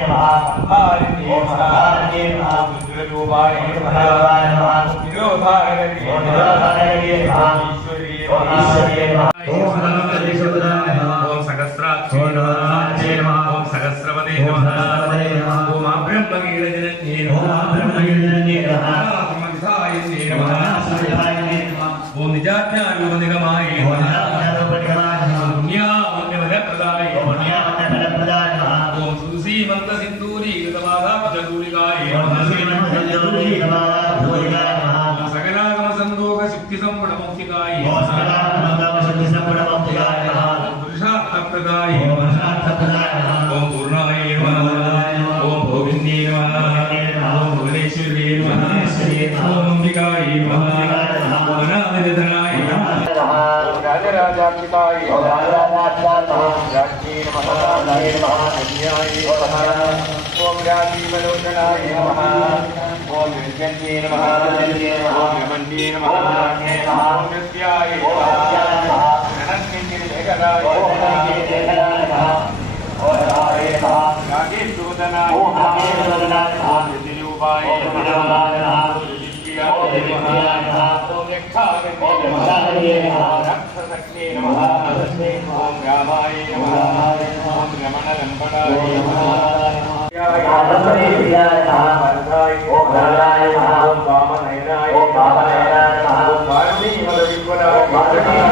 नमः महारिणे महाराणे नमः रुद्ररूपाय नमः भगवाय नमः निरोधाय नमः निरोधाय नमः ईश्वरीय नमः ईश्वरीय नमः ओम नमः शिवाय नमः ओम सहस्राक्षे नमः ओम सहस्रपदे नमः ओम ब्रह्मगीरजनन्ये नमः ओम ब्रह्मगीरजनन्ये नमः ओम निजाख्यारूपनिगमाय नमः సందోహ శక్తి సంపుడముక్తికాయ పురుషార్థప్రదాయ ఓం పూర్ణాయ ఓం భోగిన్యే నమః ఓం భువనేశ్వర్యే నమః ఓం అంబికాయ నమః ఓం అనాథనిధనాయ నమః ఓం రాజరాజాత్మికాయ ఓం రాజరాజాత్మికాయ నమః. ఓం రాజ్ఞే నమః రాజ్ఞే నమః. కన్యాయ నమః ఓం రాజీవలోచనాయ నమః ఓం నిర్జన్యే నమః నిర్జన్యే నమః. ఓం రమణ్యే నమః ఓం రమణ్యే నమః. ఓం నృత్యాయ சக்னே நம ஓம் ராமாய நம ஓம் ரமண ரம்பணாய ஓம் வாமநயனாய ஓம் வாமநயனாய ஓம் வாரணி மலவிப்பராய